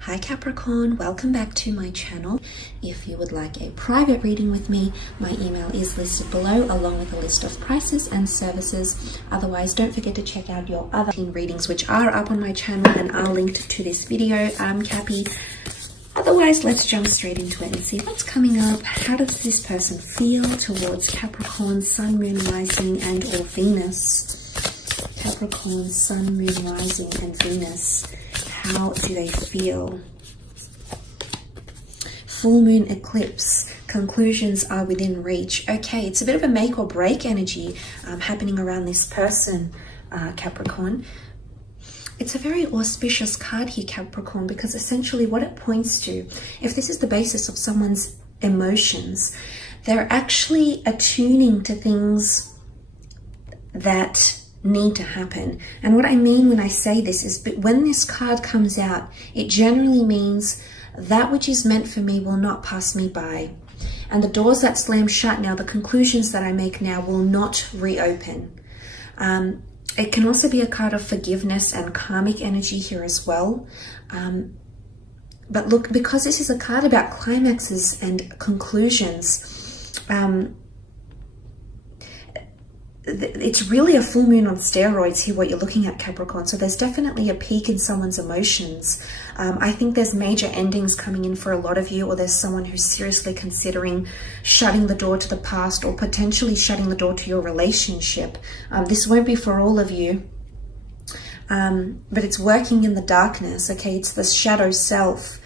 Hi Capricorn, welcome back to my channel. If you would like a private reading with me, my email is listed below along with a list of prices and services. Otherwise, don't forget to check out your other readings which are up on my channel and are linked to this video. I'm Cappy. Otherwise, let's jump straight into it and see what's coming up. How does this person feel towards Capricorn, Sun, Moon, Rising and or Venus? Capricorn, Sun, Moon, Rising and Venus. How do they feel? Full moon eclipse. Conclusions are within reach. Okay, it's a bit of a make or break energy happening around this person, Capricorn. It's a very auspicious card here, Capricorn, because essentially what it points to, if this is the basis of someone's emotions, they're actually attuning to things that need to happen. And what I mean when I say this is, but when this card comes out, it generally means that which is meant for me will not pass me by. And the doors that slam shut now, the conclusions that I make now will not reopen. It can also be a card of forgiveness and karmic energy here as well. But look, because this is a card about climaxes and conclusions, it's really a full moon on steroids here, what you're looking at, Capricorn. So there's definitely a peak in someone's emotions. I think there's major endings coming in for a lot of you, or there's someone who's seriously considering shutting the door to the past or potentially shutting the door to your relationship. This won't be for all of you, but it's working in the darkness, okay? It's the shadow self.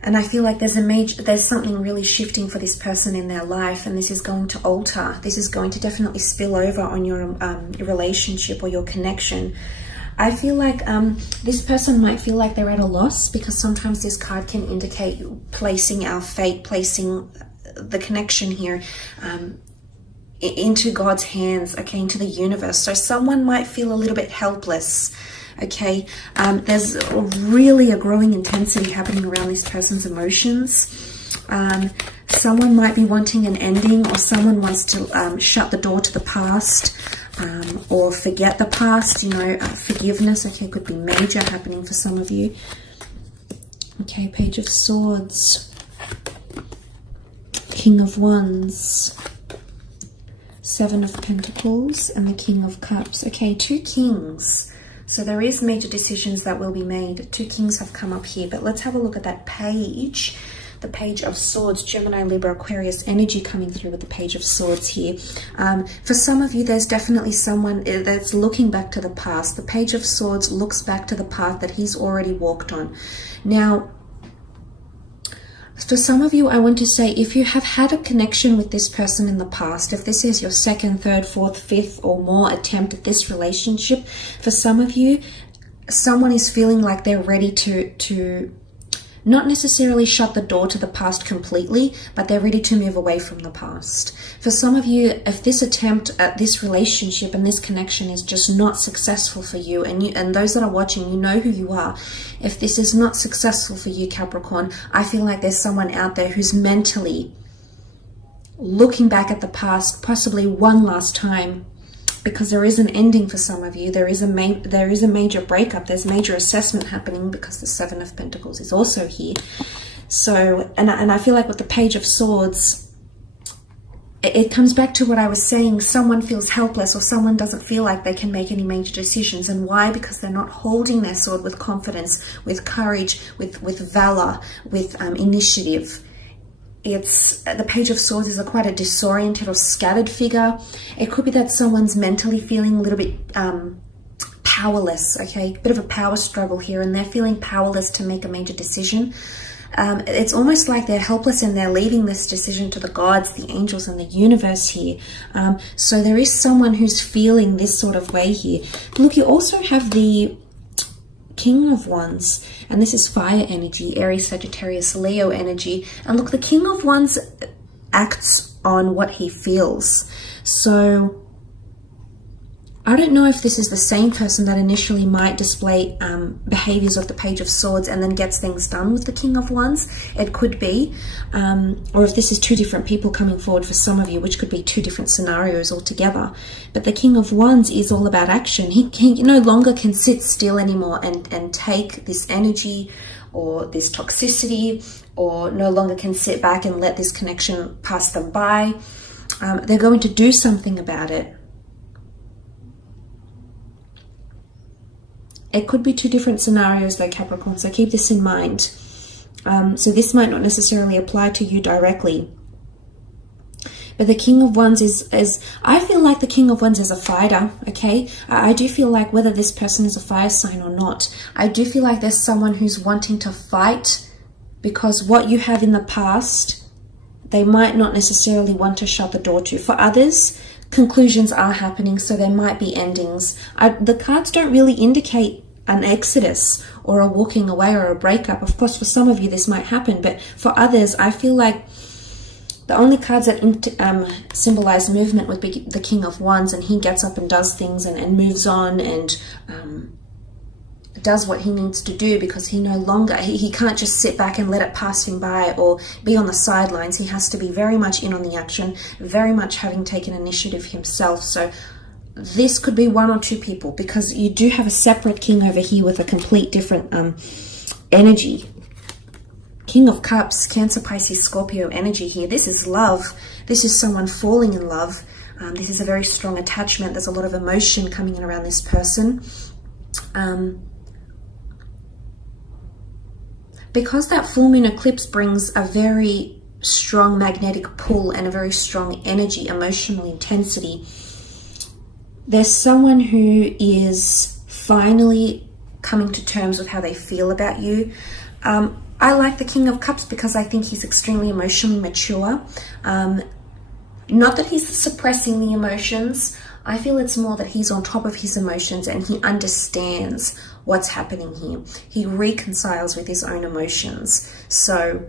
And I feel like there's something really shifting for this person in their life, and this is going to alter. This is going to definitely spill over on your relationship or your connection. I feel like this person might feel like they're at a loss, because sometimes this card can indicate placing our fate, placing the connection here into God's hands, okay, into the universe. So someone might feel a little bit helpless. Okay, there's really a growing intensity happening around this person's emotions. Someone might be wanting an ending, or someone wants to shut the door to the past, or forget the past, you know, forgiveness. Okay, could be major happening for some of you. Okay, Page of Swords, King of Wands, Seven of Pentacles, and the King of Cups. Okay, two kings. So there is major decisions that will be made. Two kings have come up here, but let's have a look at that page. The Page of Swords, Gemini, Libra, Aquarius energy coming through with the Page of Swords here. For some of you, there's definitely someone that's looking back to the past. The Page of Swords looks back to the path that he's already walked on. Now, for some of you, I want to say, if you have had a connection with this person in the past, if this is your second, third, fourth, fifth or more attempt at this relationship, for some of you, someone is feeling like they're ready to not necessarily shut the door to the past completely, but they're ready to move away from the past. For some of you, if this attempt at this relationship and this connection is just not successful for you, and those that are watching, you know who you are. If this is not successful for you, Capricorn, I feel like there's someone out there who's mentally looking back at the past, possibly one last time, because there is an ending for some of you. There is a major breakup. There's major assessment happening, because the Seven of Pentacles is also here. So, and I feel like with the Page of Swords, it comes back to what I was saying. Someone feels helpless, or someone doesn't feel like they can make any major decisions. And why? Because they're not holding their sword with confidence, with courage, with valor, with initiative. It's the Page of Swords is quite a disoriented or scattered figure. It could be that someone's mentally feeling a little bit powerless, okay? Bit of a power struggle here, and they're feeling powerless to make a major decision. It's almost like they're helpless, and they're leaving this decision to the gods, the angels, and the universe here. So there is someone who's feeling this sort of way here. Look, you also have the King of Wands, and this is fire energy, Aries, Sagittarius, Leo energy. And look, the King of Wands acts on what he feels. So I don't know if this is the same person that initially might display behaviors of the Page of Swords and then gets things done with the King of Wands. It could be. Or if this is two different people coming forward for some of you, which could be two different scenarios altogether. But the King of Wands is all about action. He no longer can sit still anymore and take this energy or this toxicity, or no longer can sit back and let this connection pass them by. They're going to do something about it. It could be two different scenarios though, Capricorn, so keep this in mind. So this might not necessarily apply to you directly. But the King of Wands is I feel like the King of Wands is a fighter, okay? I do feel like whether this person is a fire sign or not, I do feel like there's someone who's wanting to fight because what you have in the past, they might not necessarily want to shut the door to. For others, conclusions are happening, so there might be endings. The cards don't really indicate an exodus or a walking away or a breakup. Of course, for some of you this might happen, but for others, I feel like the only cards that symbolize movement would be the King of Wands, and he gets up and does things and moves on and does what he needs to do, because he no longer, he can't just sit back and let it pass him by or be on the sidelines. He has to be very much in on the action, very much having taken initiative himself. So this could be one or two people, because you do have a separate king over here with a complete different energy. King of Cups, Cancer, Pisces, Scorpio energy here. This is love. This is someone falling in love. This is a very strong attachment. There's a lot of emotion coming in around this person. Because that full moon eclipse brings a very strong magnetic pull and a very strong energy, emotional intensity, there's someone who is finally coming to terms with how they feel about you. I like the King of Cups because I think he's extremely emotionally mature. Not that he's suppressing the emotions. I feel it's more that he's on top of his emotions and he understands what's happening here. He reconciles with his own emotions. So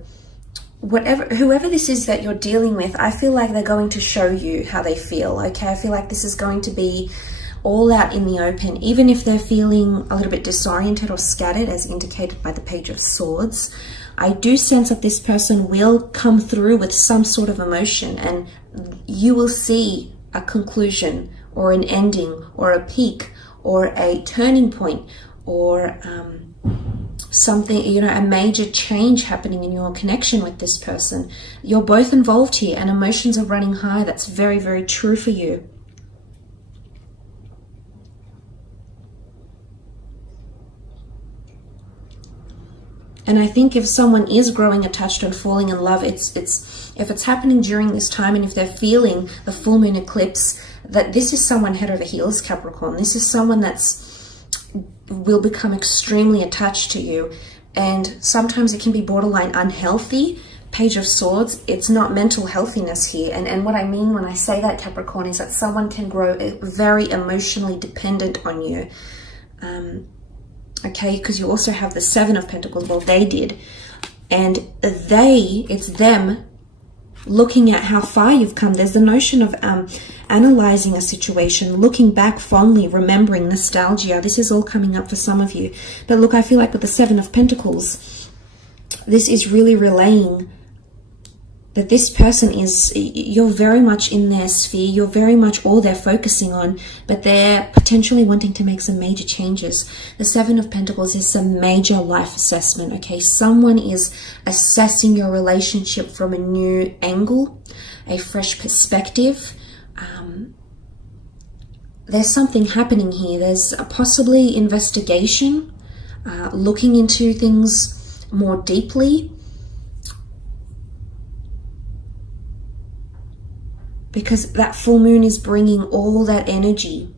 whoever this is that you're dealing with, I feel like they're going to show you how they feel, okay? I feel like this is going to be all out in the open, even if they're feeling a little bit disoriented or scattered, as indicated by the Page of Swords. I do sense that this person will come through with some sort of emotion, and you will see a conclusion or an ending or a peak or a turning point or something, you know, a major change happening in your connection with this person. You're both involved here and emotions are running high. That's very, very true for you. And I think if someone is growing attached and falling in love, if it's happening during this time, and if they're feeling the full moon eclipse, that this is someone head over heels, Capricorn. This is someone will become extremely attached to you, and sometimes it can be borderline unhealthy. Page of Swords, it's not mental healthiness here, and what I mean when I say that, Capricorn, is that someone can grow very emotionally dependent on you. Okay, because you also have the Seven of Pentacles. Well, they did, and it's them looking at how far you've come. There's the notion of analyzing a situation, looking back fondly, remembering, nostalgia. This is all coming up for some of you. But look, I feel like with the Seven of Pentacles, this is really relaying that this person you're very much in their sphere, you're very much all they're focusing on, but they're potentially wanting to make some major changes. The Seven of Pentacles is some major life assessment, okay? Someone is assessing your relationship from a new angle, a fresh perspective. There's something happening here. There's possibly investigation, looking into things more deeply, because that full moon is bringing all that energy.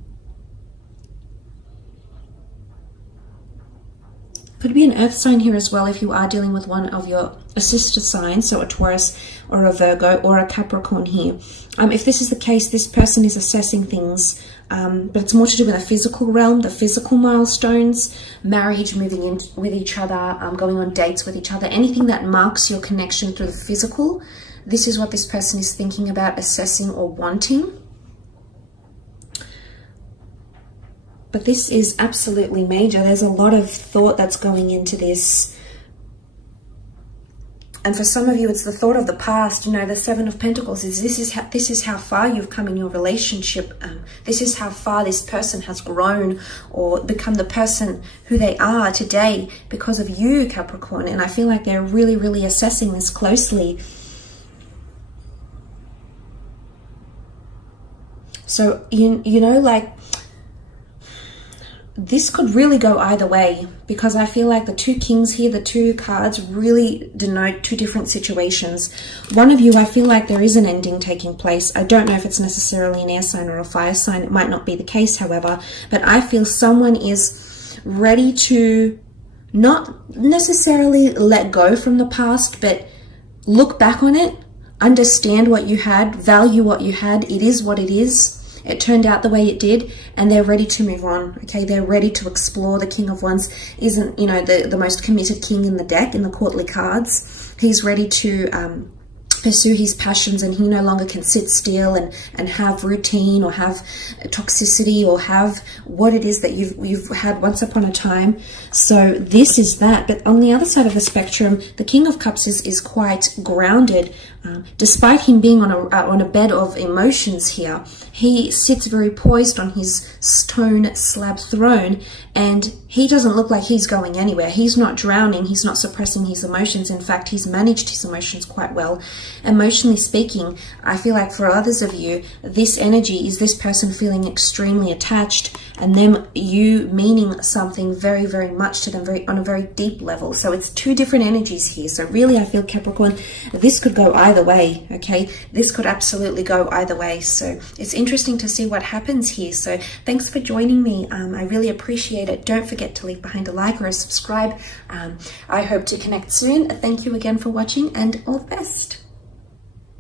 Could be an earth sign here as well if you are dealing with one of your sister signs, so a Taurus or a Virgo or a Capricorn here. If this is the case, this person is assessing things, but it's more to do with the physical realm, the physical milestones, marriage, moving in with each other, going on dates with each other, anything that marks your connection through the physical. This is what this person is thinking about, assessing or wanting. But this is absolutely major. There's a lot of thought that's going into this. And for some of you, it's the thought of the past. You know, the Seven of Pentacles is this is how far you've come in your relationship. This is how far this person has grown or become the person who they are today because of you, Capricorn. And I feel like they're really, really assessing this closely. So, you know, like, this could really go either way, because I feel like the two kings here, the two cards, really denote two different situations. One of you, I feel like there is an ending taking place. I don't know if it's necessarily an air sign or a fire sign. It might not be the case, however, but I feel someone is ready to not necessarily let go from the past, but look back on it, understand what you had, value what you had. It is what it is. It turned out the way it did, and they're ready to move on. Okay, they're ready to explore. The King of Wands isn't, you know, the most committed king in the deck, in the courtly cards. He's ready to pursue his passions, and he no longer can sit still and have routine or have toxicity or have what it is that you've had once upon a time. So this is that. But on the other side of the spectrum, the King of Cups is quite grounded. Despite him being on a bed of emotions here, he sits very poised on his stone slab throne, and he doesn't look like he's going anywhere. He's not drowning. He's not suppressing his emotions. In fact, he's managed his emotions quite well. Emotionally speaking, I feel like for others of you, this energy is this person feeling extremely attached, and them, you meaning something very, very much to them, on a very deep level. So it's two different energies here. So really, I feel, Capricorn, this could go either way, okay? This could absolutely go either way. So it's interesting to see what happens here. So thanks for joining me. I really appreciate it. Don't forget to leave behind a like or a subscribe. I hope to connect soon. Thank you again for watching, and all the best.